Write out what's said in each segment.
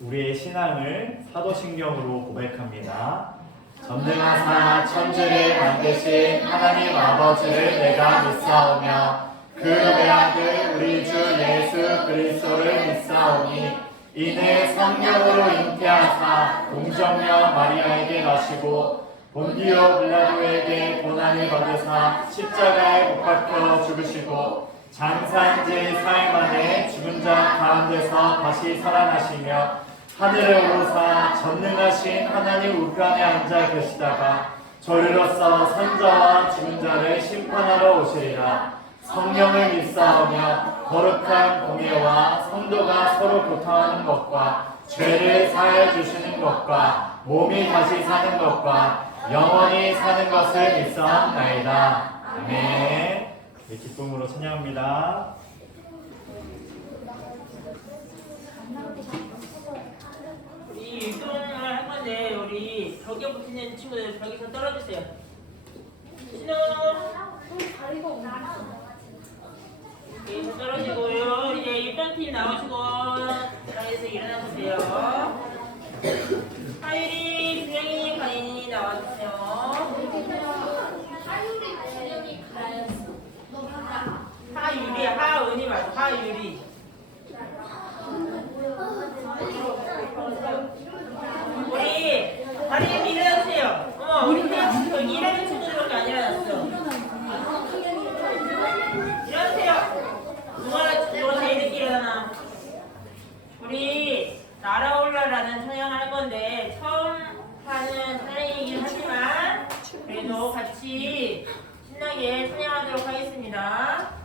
우리의 신앙을 사도신경으로 고백합니다. 전능하사 천지를 만드신 하나님 아버지를 내가 믿사오며 그 외아들 우리 주 예수 그리스도를 믿사오니 이는 성령으로 잉태하사 동정녀 마리아에게 나시고 본디오 빌라도에게 고난을 받으사 십자가에 못 박혀 죽으시고 장사인지 4일 만에 죽은 자 가운데서 다시 살아나시며 하늘에 오르사 전능하신 하나님 우편에 앉아 계시다가 저리로서 선자와 죽은 자를 심판하러 오시리라. 성령을 믿사오며 거룩한 공예와 성도가 서로 교통하는 것과 죄를 사하여 주시는 것과 몸이 다시 사는 것과 영원히 사는 것을 믿사옵나이다. 아멘. 네, 기쁨으로 찬양합니다. 우리 율동을 할 건데 우리 벽에 붙이는 친구들 벽에서 떨어주세요. 신호. 다리가 없나? 여기서 떨어지고요. 이제 율동팀 나오시고 자리에서 일어나 보세요. 하율이, 주영이, 가인이 나와주세요. 하율이 주영이 가였어. 하율이, 하은이 말고 하율이. 우리 다리 일어나세요. 우리 그냥 여기 일하는 친구들밖에 안 일어났어. 일어나세요. 누가 제일 늦게 일어나? 우리 날아올라라는 찬양할 건데 처음 하는 찬양이긴 하지만 그래도 같이 신나게 찬양하도록 하겠습니다.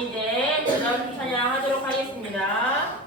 우리 이제 전함 찬양하도록 하겠습니다.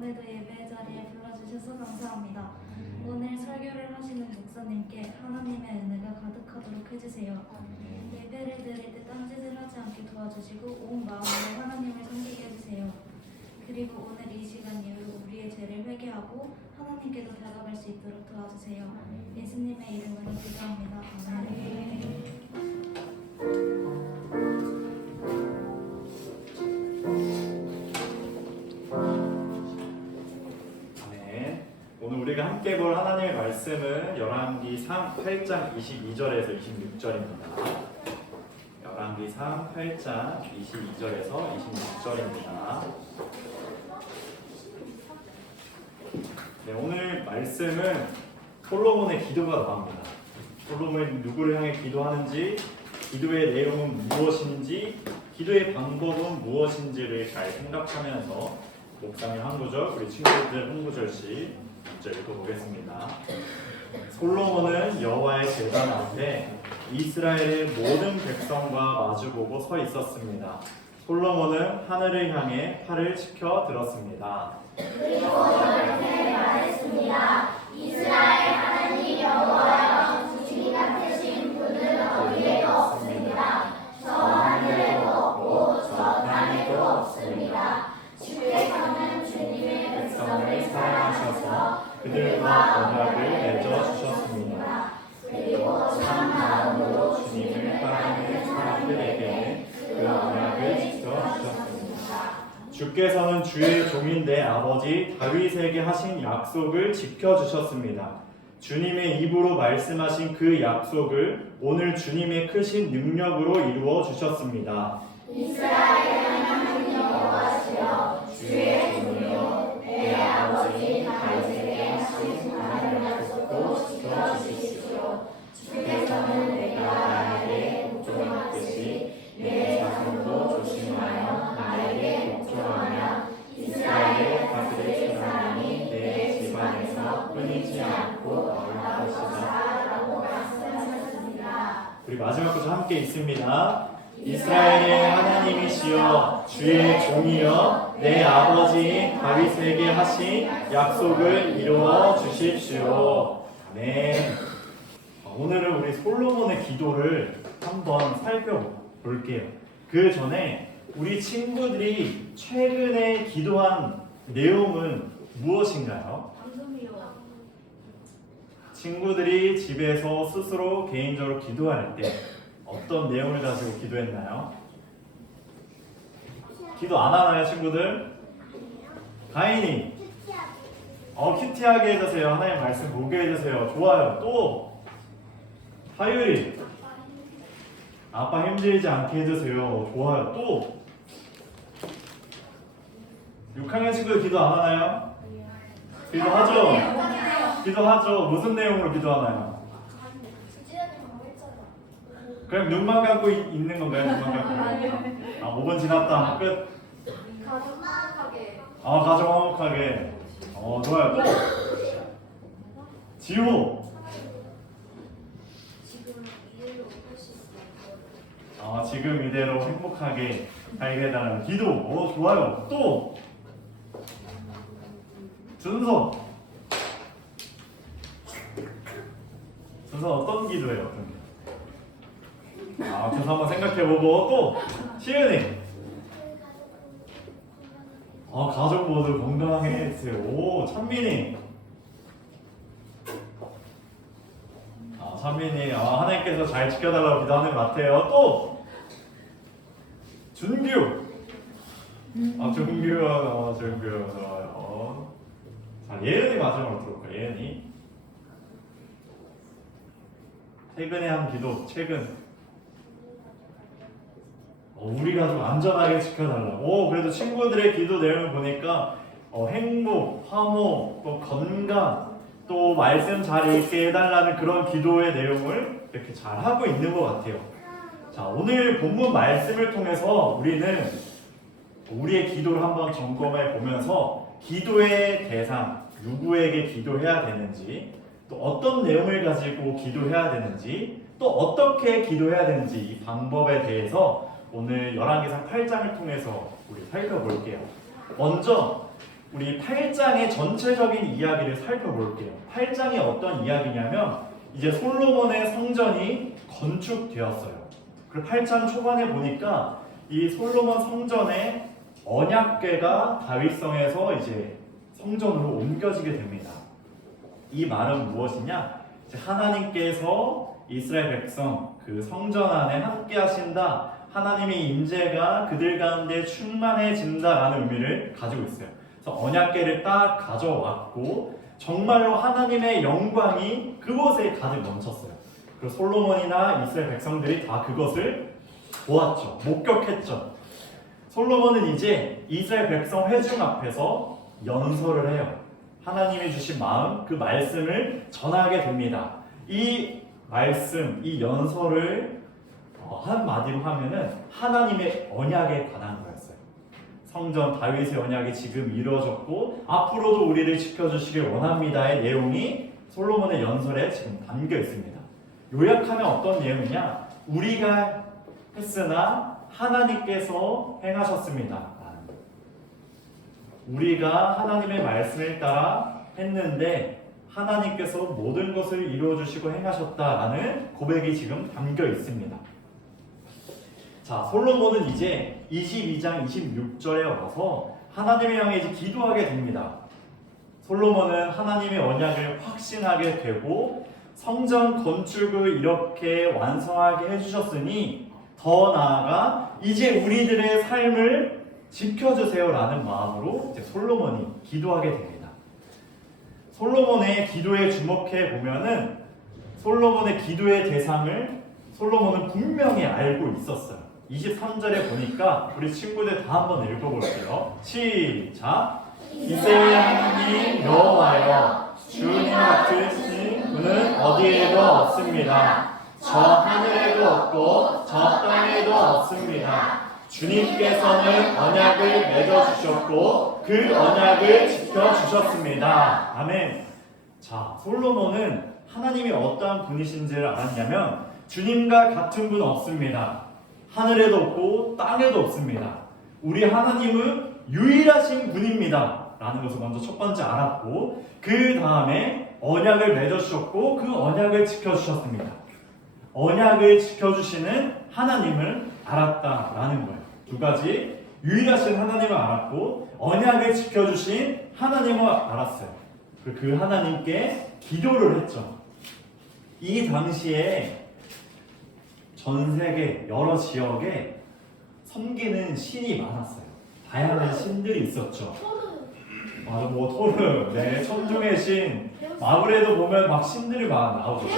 오늘도 예배 자리에 불러주셔서 감사합니다. 오늘 설교를 하시는 목사님께 하나님의 은혜가 가득하도록 해주세요. 예배를 드릴 때 딴짓을 하지 않게 도와주시고 온 마음으로 하나님을 섬기게 해주세요. 그리고 오늘 이 시간 이후로 우리의 죄를 회개하고 하나님께로 다가갈 수 있도록 도와주세요. 예수님의 이름으로 기도합니다. 아멘. 오늘 우리가 함께 볼 하나님의 말씀은 열왕기상 8장 22절에서 26절입니다. 열왕기상 8장 22절에서 26절입니다. 네, 오늘 말씀은 솔로몬의 기도가 나옵니다. 솔로몬이 누구를 향해 기도하는지, 기도의 내용은 무엇인지, 기도의 방법은 무엇인지를 잘 생각하면서 목사님 한 구절, 우리 친구들 한 구절씩 먼저 읽어보겠습니다. 솔로몬은 여호와의 제단 앞에 이스라엘의 모든 백성과 마주보고 서 있었습니다. 솔로몬은 하늘을 향해 팔을 치켜 들었습니다. 그리고 이렇게 말했습니다. 이스라엘 하나님 여호와여, 주님 같으신 분은 어디에도 없습니다. 저 하늘에도 없고 저 땅에도 없습니다. 주께서는 주님의 백성을 사랑하셔서 그들과 언약을 맺어 주셨습니다. 그리고 참 마음으로 주님을 따르는 사람들에게는 그 언약을 지켜 주셨습니다. 주께서는 주의 종인 내 아버지 다윗에게 하신 약속을 지켜주셨습니다. 주님의 입으로 말씀하신 그 약속을 오늘 주님의 크신 능력으로 이루어 주셨습니다. 이스라엘 하나님 여호와시여, 주의 종이요 내 아버지 다윗에게 하신 다른 약속도 지켜주십시오. 주께서는 내가 나에게 복종했듯이 내 자손도 조심하여 나의 우리 마지막 구절 함께 있습니다. 이스라엘의 하나님이시여 주의 종이여 내 아버지 다윗에게 하신 약속을 이루어 주십시오. 아멘. 오늘은 우리 솔로몬의 기도를 한번 살펴볼게요. 그 전에 우리 친구들이 최근에 기도한 내용은 무엇인가요? 친구들이 집에서 스스로 개인적으로 기도할 때 어떤 내용을 가지고 기도했나요? 기도 안 하나요, 친구들? 가인이 큐티하게 해주세요. 하나님 말씀 보게 해주세요. 좋아요. 또 하율이 아빠 힘들지 않게 해주세요. 좋아요. 또 6학년 친구들 기도 안 하나요? 기도하죠? 기도하죠. 무슨 내용으로 기도하나요? 그럼 눈만 감고 있는 건가요? 눈만 감고? 5분 지났다. 끝. 가정 화목하게. 좋아요. 또 지호. 지금 이대로 행복하게 살게 해달라는 기도. 좋아요. 또 준서. 준서 어떤 기도예요? 어떤 기도? 준서 한번 생각해보고. 또 시은이. 가족 모두 건강하게 해주세요. 오, 찬민이. 찬민이 하나님께서 잘 지켜달라고 기도하는 것 같아요. 또 준규. 준규. 준규 좋아요. 자, 예은이 마지막으로 들어볼까요? 예은이. 최근에 한 기도. 최근 우리 가족 안전하게 지켜달라고. 그래도 친구들의 기도 내용을 보니까 행복, 화목, 또 건강, 또 말씀 잘 읽게 해달라는 그런 기도의 내용을 이렇게 잘 하고 있는 것 같아요. 자, 오늘 본문 말씀을 통해서 우리는 우리의 기도를 한번 점검해 보면서 기도의 대상, 누구에게 기도해야 되는지, 또 어떤 내용을 가지고 기도해야 되는지, 또 어떻게 기도해야 되는지 이 방법에 대해서 오늘 열왕기상 8장을 통해서 우리 살펴볼게요. 먼저 우리 8장의 전체적인 이야기를 살펴볼게요. 8장이 어떤 이야기냐면 이제 솔로몬의 성전이 건축되었어요. 그리고 8장 초반에 보니까 이 솔로몬 성전의 언약궤가 다윗성에서 이제 성전으로 옮겨지게 됩니다. 이 말은 무엇이냐? 이제 하나님께서 이스라엘 백성 그 성전 안에 함께 하신다. 하나님의 임재가 그들 가운데 충만해진다라는 의미를 가지고 있어요. 그래서 언약궤를 딱 가져왔고 정말로 하나님의 영광이 그곳에 가득 넘쳤어요. 그리고 솔로몬이나 이스라엘 백성들이 다 그것을 보았죠. 목격했죠. 솔로몬은 이제 이스라엘 백성 회중 앞에서 연설을 해요. 하나님이 주신 마음, 그 말씀을 전하게 됩니다. 이 말씀, 이 연설을 한마디로 하면은 하나님의 언약에 관한 거였어요. 성전 다윗의 언약이 지금 이루어졌고 앞으로도 우리를 지켜주시길 원합니다의 내용이 솔로몬의 연설에 지금 담겨 있습니다. 요약하면 어떤 내용이냐? 우리가 했으나 하나님께서 행하셨습니다. 우리가 하나님의 말씀을 따라 했는데 하나님께서 모든 것을 이루어주시고 행하셨다라는 고백이 지금 담겨 있습니다. 자, 솔로몬은 이제 22장 26절에 와서 하나님을 향해 이제 기도하게 됩니다. 솔로몬은 하나님의 언약을 확신하게 되고 성전 건축을 이렇게 완성하게 해주셨으니 더 나아가 이제 우리들의 삶을 지켜주세요라는 마음으로 이제 솔로몬이 기도하게 됩니다. 솔로몬의 기도에 주목해 보면은 솔로몬의 기도의 대상을 솔로몬은 분명히 알고 있었어요. 23절에 보니까 우리 친구들 다 한번 읽어볼게요. 시작! 이스라엘 하나님 여호와여 주님 같으신 분은 어디에도 없습니다. 저 하늘에도 없고 저 땅에도 없습니다. 주님께서는 언약을 맺어주셨고 그 언약을 지켜주셨습니다. 아멘. 자, 솔로몬은 하나님이 어떠한 분이신지를 알았냐면 주님과 같은 분 없습니다. 하늘에도 없고 땅에도 없습니다. 우리 하나님은 유일하신 분입니다. 라는 것을 먼저 첫 번째 알았고, 그 다음에 언약을 맺어주셨고 그 언약을 지켜주셨습니다. 언약을 지켜주시는 하나님을 알았다라는 거예요. 두 가지, 유일하신 하나님을 알았고 언약을 지켜주신 하나님을 알았어요. 그 하나님께 기도를 했죠. 이 당시에 전 세계 여러 지역에 섬기는 신이 많았어요. 다양한 신들이 있었죠. 맞아, 뭐 토르, 네, 천둥의 신, 마블에도 보면 막 신들이 막 나오고,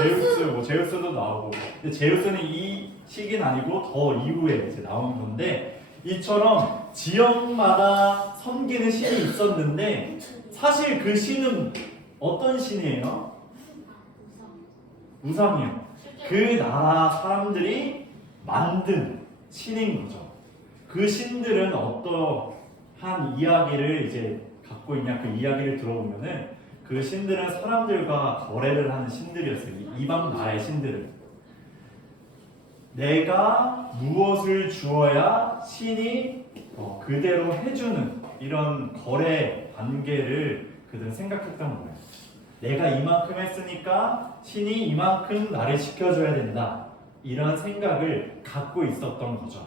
제우스도 나오고. 근데 제우스는 이 시기는 아니고 더 이후에 이제 나온 건데, 이처럼 지역마다 섬기는 신이 있었는데, 사실 그 신은 어떤 신이에요? 우상이요. 그 나라 사람들이 만든 신인 거죠. 그 신들은 어떠한 이야기를 이제 갖고 있냐, 그 이야기를 들어보면은 그 신들은 사람들과 거래를 하는 신들이었어요. 이방 나라의 신들을. 내가 무엇을 주어야 신이 그대로 해주는 이런 거래 관계를 그들은 생각했던 거예요. 내가 이만큼 했으니까 신이 이만큼 나를 지켜줘야 된다. 이런 생각을 갖고 있었던 거죠.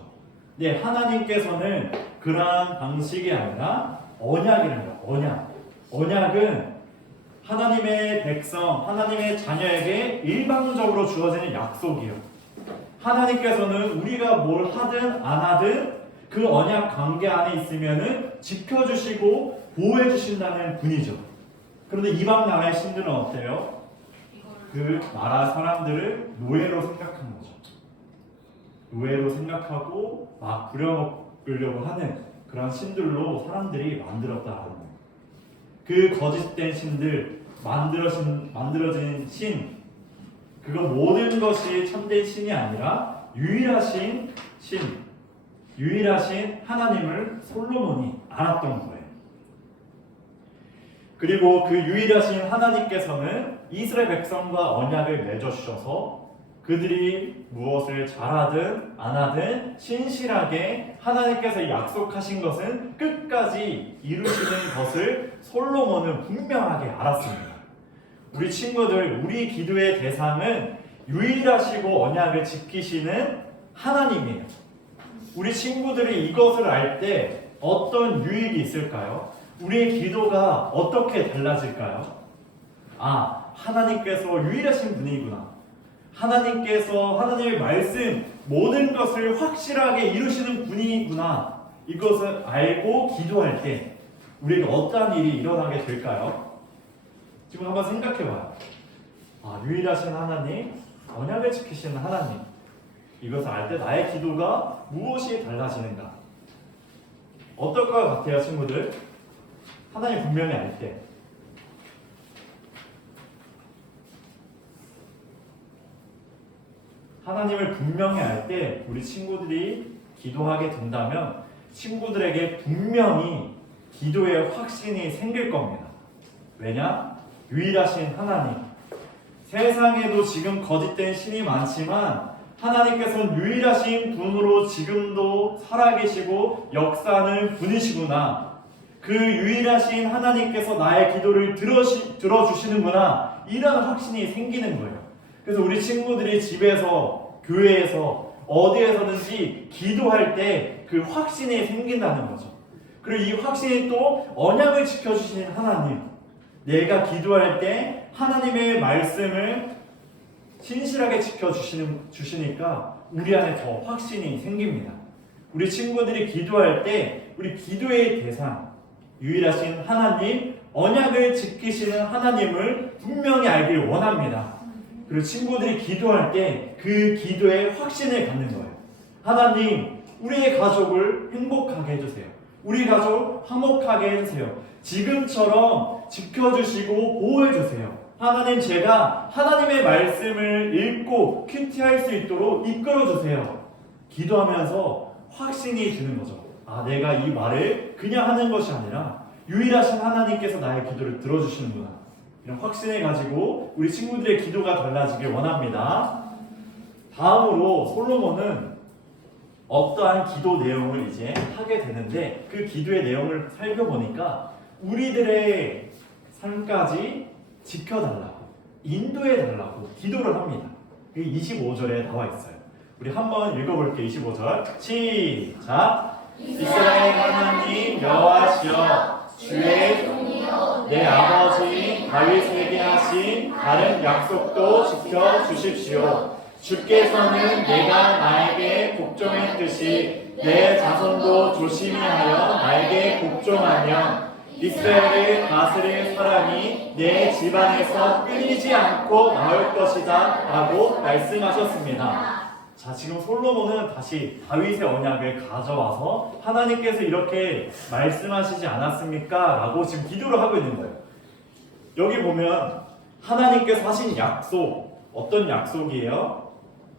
네, 하나님께서는 그러한 방식이 아니라 언약이라는 거예요. 언약은 하나님의 백성, 하나님의 자녀에게 일방적으로 주어지는 약속이에요. 하나님께서는 우리가 뭘 하든 안 하든 그 언약 관계 안에 있으면은 지켜주시고 보호해주신다는 분이죠. 그런데 이방 나라의 신들은 어때요? 그 나라 사람들을 노예로 생각한 거죠. 노예로 생각하고 막 부려먹으려고 하는 그런 신들로 사람들이 만들었다는 거예요. 그 거짓된 신들, 만들어진 신, 그거 모든 것이 참된 신이 아니라 유일하신 신, 유일하신 하나님을 솔로몬이 알았던 거예요. 그리고 그 유일하신 하나님께서는 이스라엘 백성과 언약을 맺어주셔서 그들이 무엇을 잘하든 안 하든 신실하게 하나님께서 약속하신 것은 끝까지 이루시는 것을 솔로몬은 분명하게 알았습니다. 우리 친구들, 우리 기도의 대상은 유일하시고 언약을 지키시는 하나님이에요. 우리 친구들이 이것을 알 때 어떤 유익이 있을까요? 우리의 기도가 어떻게 달라질까요? 아, 하나님께서 유일하신 분이구나. 하나님께서 하나님의 말씀 모든 것을 확실하게 이루시는 분이구나. 이것을 알고 기도할 때 우리에게 어떠한 일이 일어나게 될까요? 지금 한번 생각해봐요. 아, 유일하신 하나님, 언약을 지키시는 하나님. 이것을 알 때 나의 기도가 무엇이 달라지는가? 어떨 것 같아요, 친구들? 하나님 분명히 알 때. 하나님을 분명히 알 때 우리 친구들이 기도하게 된다면 친구들에게 분명히 기도의 확신이 생길 겁니다. 왜냐? 유일하신 하나님. 세상에도 지금 거짓된 신이 많지만 하나님께서는 유일하신 분으로 지금도 살아계시고 역사하는 분이시구나. 그 유일하신 하나님께서 나의 기도를 들어주시는구나. 이런 확신이 생기는 거예요. 그래서 우리 친구들이 집에서, 교회에서, 어디에서든지 기도할 때 그 확신이 생긴다는 거죠. 그리고 이 확신이 또 언약을 지켜주시는 하나님. 내가 기도할 때 하나님의 말씀을 신실하게 지켜주시니까 우리 안에 더 확신이 생깁니다. 우리 친구들이 기도할 때 우리 기도의 대상, 유일하신 하나님, 언약을 지키시는 하나님을 분명히 알길 원합니다. 그리고 친구들이 기도할 때 그 기도에 확신을 갖는 거예요. 하나님, 우리의 가족을 행복하게 해주세요. 우리 가족 화목하게 해주세요. 지금처럼 지켜주시고 보호해주세요. 하나님, 제가 하나님의 말씀을 읽고 큐티할 수 있도록 이끌어주세요. 기도하면서 확신이 드는 거죠. 아, 내가 이 말을 그냥 하는 것이 아니라 유일하신 하나님께서 나의 기도를 들어주시는구나. 이런 확신을 가지고 우리 친구들의 기도가 달라지길 원합니다. 다음으로 솔로몬은 어떠한 기도 내용을 이제 하게 되는데 그 기도의 내용을 살펴보니까 우리들의 삶까지 지켜달라고 인도해달라고 기도를 합니다. 그게 25절에 나와 있어요. 우리 한번 읽어볼게요. 25절 시작. 이스라엘 하나님 여호와시여 주의 종이요 내 아버지 다윗에게 하신 다른 약속도 지켜 주십시오. 주께서는 내가 나에게 복종했듯이 내 자손도 조심히 하여 나에게 복종하면 이스라엘을 다스릴 사람이 내 집안에서 끊이지 않고 나올 것이다 라고 말씀하셨습니다. 자, 지금 솔로몬은 다시 다윗의 언약을 가져와서 하나님께서 이렇게 말씀하시지 않았습니까? 라고 지금 기도를 하고 있는 거예요. 여기 보면 하나님께서 하신 약속, 어떤 약속이에요?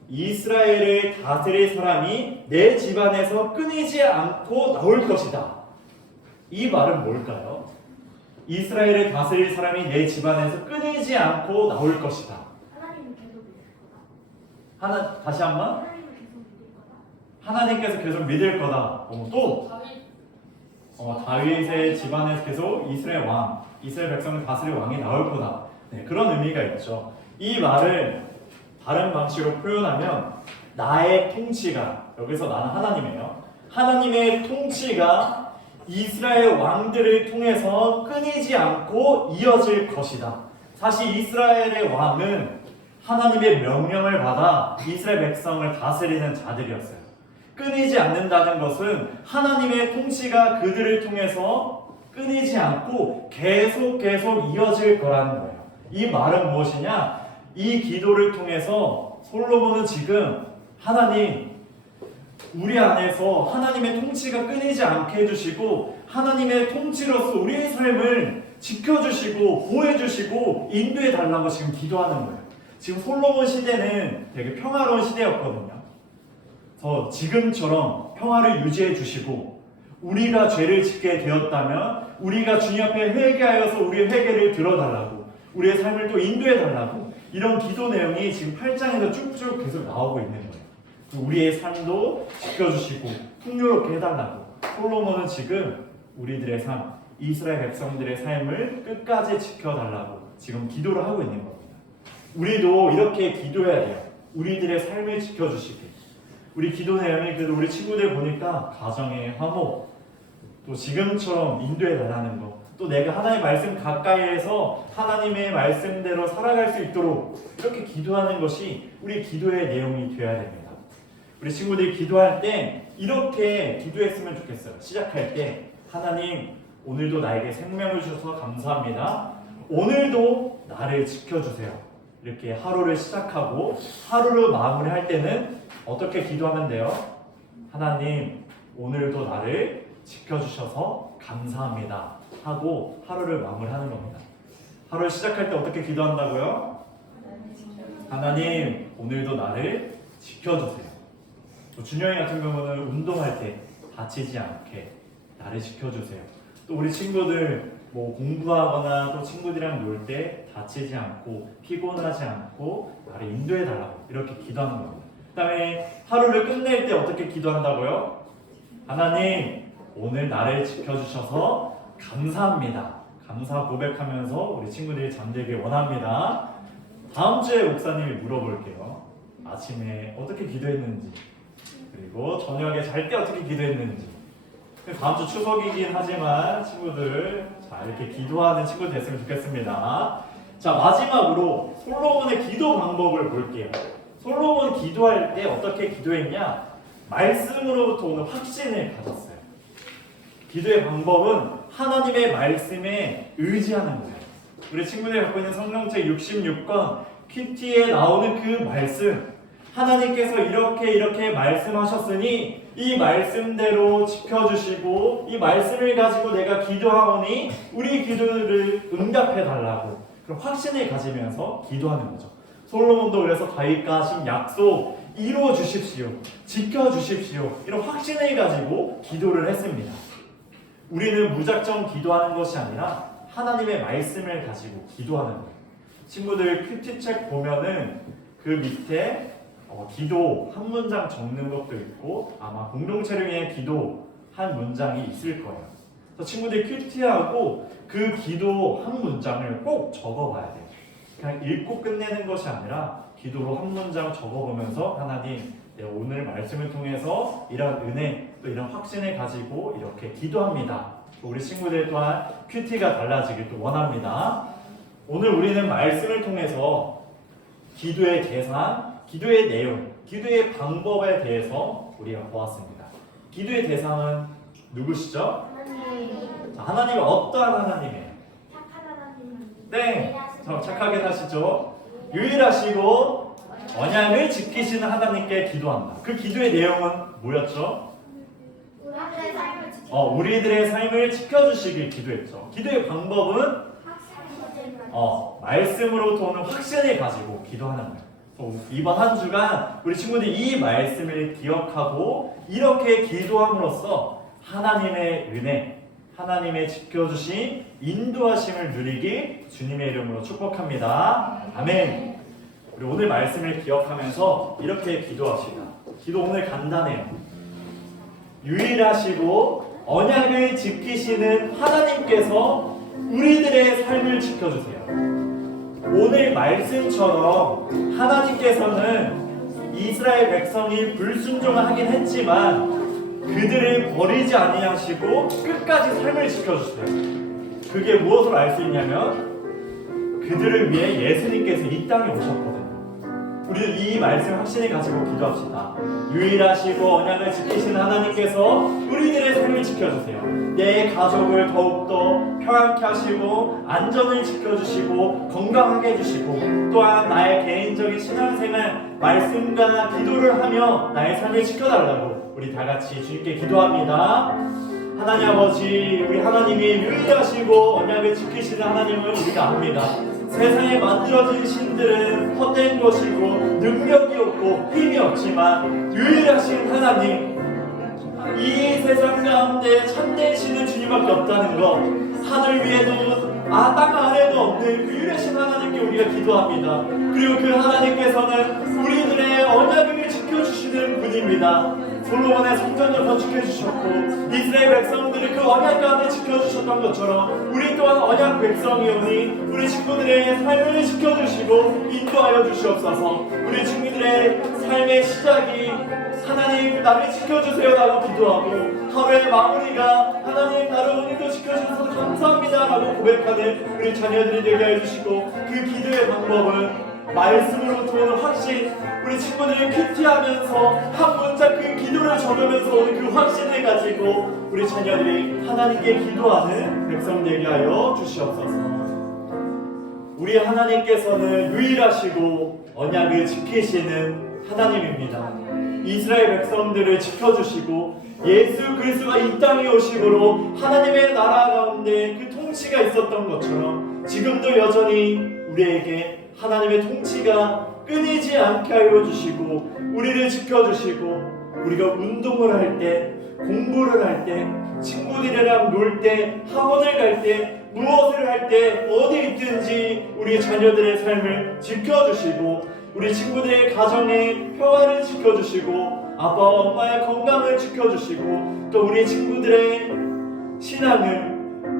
이스라엘을 다스릴 사람이 내 집안에서 끊이지 않고 나올 것이다. 이 말은 뭘까요? 이스라엘을 다스릴 사람이 내 집안에서 끊이지 않고 나올 것이다. 하나님은 계속 믿을 거다. 다시 한번. 하나님은 계속 믿을 거다. 하나님께서 계속 믿을 거다. 또 다윗의 집안에서 계속 이스라엘 왕, 이스라엘 백성을 다스릴 왕이 나올 거다. 네, 그런 의미가 있죠. 이 말을 다른 방식으로 표현하면 나의 통치가, 여기서 나는 하나님이에요. 하나님의 통치가 이스라엘 왕들을 통해서 끊이지 않고 이어질 것이다. 사실 이스라엘의 왕은 하나님의 명령을 받아 이스라엘 백성을 다스리는 자들이었어요. 끊이지 않는다는 것은 하나님의 통치가 그들을 통해서 끊이지 않고 계속 이어질 거라는 거예요. 이 말은 무엇이냐? 이 기도를 통해서 솔로몬은 지금 하나님, 우리 안에서 하나님의 통치가 끊이지 않게 해주시고 하나님의 통치로서 우리의 삶을 지켜주시고 보호해주시고 인도해달라고 지금 기도하는 거예요. 지금 솔로몬 시대는 되게 평화로운 시대였거든요. 그래서 지금처럼 평화를 유지해 주시고 우리가 죄를 짓게 되었다면 우리가 주님 앞에 회개하여서 우리의 회개를 들어달라고 우리의 삶을 또 인도해달라고 이런 기도 내용이 지금 8장에서 쭉쭉 계속 나오고 있는 거예요. 우리의 삶도 지켜주시고 풍요롭게 해달라고 솔로몬은 지금 우리들의 삶, 이스라엘 백성들의 삶을 끝까지 지켜달라고 지금 기도를 하고 있는 겁니다. 우리도 이렇게 기도해야 돼요. 우리들의 삶을 지켜주시게. 우리 기도 내용이 그래도 우리 친구들 보니까 가정의 화목, 또 지금처럼 인도해달라는 거, 또 내가 하나님의 말씀 가까이에서 하나님의 말씀대로 살아갈 수 있도록 이렇게 기도하는 것이 우리 기도의 내용이 되어야 됩니다. 우리 친구들이 기도할 때 이렇게 기도했으면 좋겠어요. 시작할 때 하나님 오늘도 나에게 생명을 주셔서 감사합니다. 오늘도 나를 지켜주세요. 이렇게 하루를 시작하고 하루를 마무리할 때는 어떻게 기도하면 돼요? 하나님 오늘도 나를 지켜주셔서 감사합니다 하고 하루를 마무리하는 겁니다. 하루를 시작할 때 어떻게 기도한다고요? 하나님 오늘도 나를 지켜주세요. 또 준영이 같은 경우는 운동할 때 다치지 않게 나를 지켜주세요. 또 우리 친구들 뭐 공부하거나 또 친구들이랑 놀 때 다치지 않고 피곤하지 않고 나를 인도해달라고 이렇게 기도하는 겁니다. 그 다음에 하루를 끝낼 때 어떻게 기도한다고요? 하나님 오늘 나를 지켜주셔서 감사합니다. 감사 고백하면서 우리 친구들이 잠들길 원합니다. 다음 주에 목사님이 물어볼게요. 아침에 어떻게 기도했는지 그리고 저녁에 잘 때 어떻게 기도했는지. 다음 주 추석이긴 하지만 친구들 자 이렇게 기도하는 친구들 됐으면 좋겠습니다. 자 마지막으로 솔로몬의 기도 방법을 볼게요. 솔로몬 기도할 때 어떻게 기도했냐? 말씀으로부터 오는 확신을 가졌어요. 기도의 방법은 하나님의 말씀에 의지하는 거예요. 우리 친구들이 갖고 있는 성경책 66권 큐티에 나오는 그 말씀, 하나님께서 이렇게 말씀하셨으니 이 말씀대로 지켜주시고 이 말씀을 가지고 내가 기도하오니 우리 기도를 응답해 달라고 그런 확신을 가지면서 기도하는 거죠. 솔로몬도 그래서 다윗과 하신 약속 이루어 주십시오, 지켜 주십시오 이런 확신을 가지고 기도를 했습니다. 우리는 무작정 기도하는 것이 아니라 하나님의 말씀을 가지고 기도하는 거예요. 친구들 큐티책 보면은 그 밑에 기도 한 문장 적는 것도 있고 아마 공동체를 위해 기도 한 문장이 있을 거예요. 그래서 친구들 큐티하고 그 기도 한 문장을 꼭 적어봐야 돼요. 그냥 읽고 끝내는 것이 아니라 기도로 한 문장 적어보면서 하나님, 내가 오늘 말씀을 통해서 이런 은혜 또 이런 확신을 가지고 이렇게 기도합니다. 우리 친구들 또한 큐티가 달라지길 또 원합니다. 오늘 우리는 말씀을 통해서 기도의 대상, 기도의 내용, 기도의 방법에 대해서 우리가 보았습니다. 기도의 대상은 누구시죠? 자, 하나님은 어떠한 하나님이에요? 네, 착하게 사시죠. 유일하시고 언약을 지키시는 하나님께 기도한다. 그 기도의 내용은 뭐였죠? 우리들의 삶을 지켜주시길 기도했죠. 기도의 방법은 말씀으로부터 오는 확신을 가지고 기도하는 거예요. 이번 한 주간 우리 친구들이 이 말씀을 기억하고 이렇게 기도함으로써 하나님의 은혜, 하나님의 지켜주신 인도하심을 누리기 주님의 이름으로 축복합니다. 아멘. 우리 오늘 말씀을 기억하면서 이렇게 기도합시다. 기도 오늘 간단해요. 유일하시고 언약을 지키시는 하나님께서 우리들의 삶을 지켜주세요. 오늘 말씀처럼 하나님께서는 이스라엘 백성이 불순종을 하긴 했지만 그들을 버리지 아니하시고 끝까지 삶을 지켜주세요. 그게 무엇으로 알 수 있냐면 그들을 위해 예수님께서 이 땅에 오셨거든요. 우리는 이 말씀 확신을 가지고 기도합시다. 유일하시고 언약을 지키시는 하나님께서 우리들의 삶을 지켜주세요. 내 가족을 더욱더 평안케 하시고 안전을 지켜주시고 건강하게 해주시고 또한 나의 개인적인 신앙생활 말씀과 기도를 하며 나의 삶을 지켜달라고 우리 다같이 주님께 기도합니다. 하나님 아버지, 우리 하나님이 유일하시고 언약을 지키시는 하나님을 우리가 압니다. 세상에 만들어진 신들은 헛된 것이고 능력이 없고 힘이 없지만 유일하신 하나님, 이 세상 가운데 참된 신은 주님밖에 없다는 것, 하늘 위에도 땅 아래도 없는 그 유일하신 하나님께 우리가 기도합니다. 그리고 그 하나님께서는 우리들의 언약을 지켜주시는 분입니다. 솔로몬의 성전을 건축해 주셨고 이스라엘 백성들을 그 언약 가운데 지켜주셨던 것처럼 우리 또한 언약 백성이오니 우리 친구들의 삶을 지켜주시고 인도하여 주시옵소서. 우리 친구들의 삶의 시작이 하나님 나를 지켜주세요 라고 기도하고 하루의 마무리가 하나님 나를 오늘도 지켜주셔서 감사합니다 라고 고백하는 우리 자녀들이 되게 해주시고 그 기도의 방법은 말씀으로 도는 확신, 우리 친구들이 큐티하면서 한 문장 그 기도를 적으면서 오는 그 확신을 가지고 우리 자녀들이 하나님께 기도하는 백성 되게 하여 주시옵소서. 우리 하나님께서는 유일하시고 언약을 지키시는 하나님입니다. 이스라엘 백성들을 지켜주시고 예수 그리스도가 이 땅에 오심으로 하나님의 나라 가운데 그 통치가 있었던 것처럼 지금도 여전히 우리에게 하나님의 통치가 끊이지 않게 하여 주시고 우리를 지켜주시고 우리가 운동을 할 때, 공부를 할 때, 친구들이랑 놀 때, 학원을 갈 때, 무엇을 할 때 어디 있든지 우리 자녀들의 삶을 지켜주시고 우리 친구들의 가정의 평화를 지켜주시고 아빠와 엄마의 건강을 지켜주시고 또 우리 친구들의 신앙을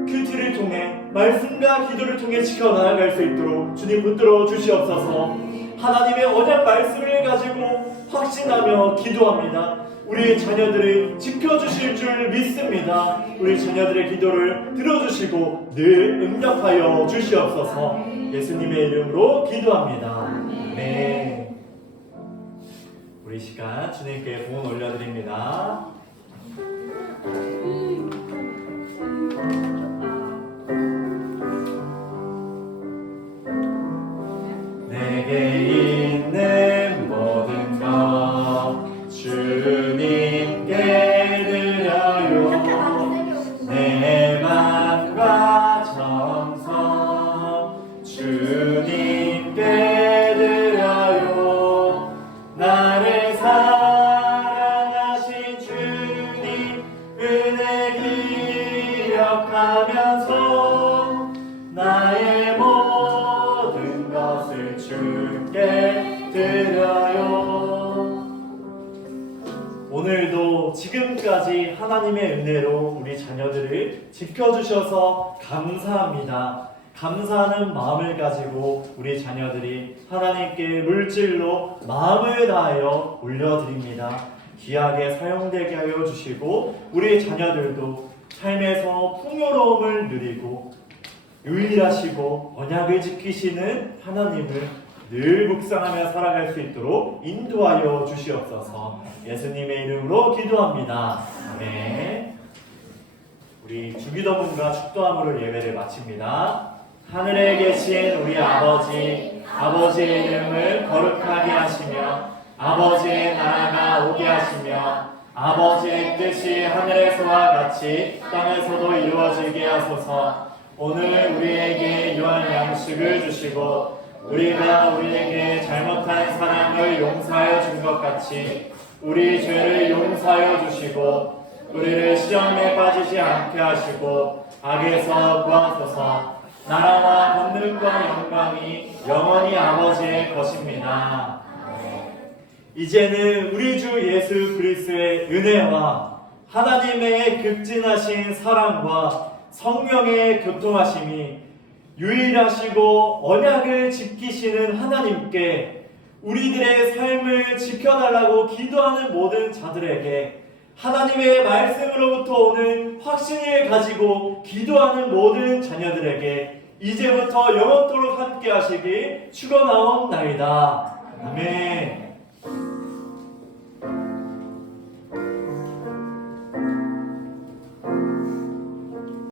큐티를 통해 말씀과 기도를 통해 지켜나갈 수 있도록 주님 붙들어 주시옵소서. 하나님의 언약 말씀을 가지고 확신하며 기도합니다. 우리 자녀들을 지켜주실 줄 믿습니다. 우리 자녀들의 기도를 들어주시고 늘 응답하여 주시옵소서. 예수님의 이름으로 기도합니다. 네. 우리 시간 주님께 공헌 올려드립니다. 내게 있는 모든 것 주님께 드려요. 내 맘과 정성 주님께 드려요. 나를 사랑하신 주님 은혜 기억하면서 나의 모든 것을 주께 드려요. 오늘도 지금까지 하나님의 은혜로 우리 자녀들을 지켜주셔서 감사합니다. 감사하는 마음을 가지고 우리 자녀들이 하나님께 물질로 마음을 다하여 올려드립니다. 귀하게 사용되게 하여 주시고 우리 자녀들도 삶에서 풍요로움을 누리고 유일하시고 언약을 지키시는 하나님을 늘 묵상하며 살아갈 수 있도록 인도하여 주시옵소서. 예수님의 이름으로 기도합니다. 아멘. 우리 주기도문과 축도함으로 예배를 마칩니다. 하늘에 계신 우리 아버지, 아버지의 이름을 거룩하게 하시며 아버지의 나라가 오게 하시며 아버지의 뜻이 하늘에서와 같이 땅에서도 이루어지게 하소서. 오늘 우리에게 유한 양식을 주시고 우리가 우리에게 잘못한 사람을 용서하여 준 것 같이 우리 죄를 용서하여 주시고 우리를 시험에 빠지지 않게 하시고 악에서 구하소서. 나라와 권능과 영광이 영원히 아버지의 것입니다. 이제는 우리 주 예수 그리스도의 은혜와 하나님의 극진하신 사랑과 성령의 교통하심이 유일하시고 언약을 지키시는 하나님께 우리들의 삶을 지켜달라고 기도하는 모든 자들에게 하나님의 말씀으로부터 오는 확신을 가지고 기도하는 모든 자녀들에게 이제부터 영원토록 함께 하시길 축원하옵나이다. 아멘.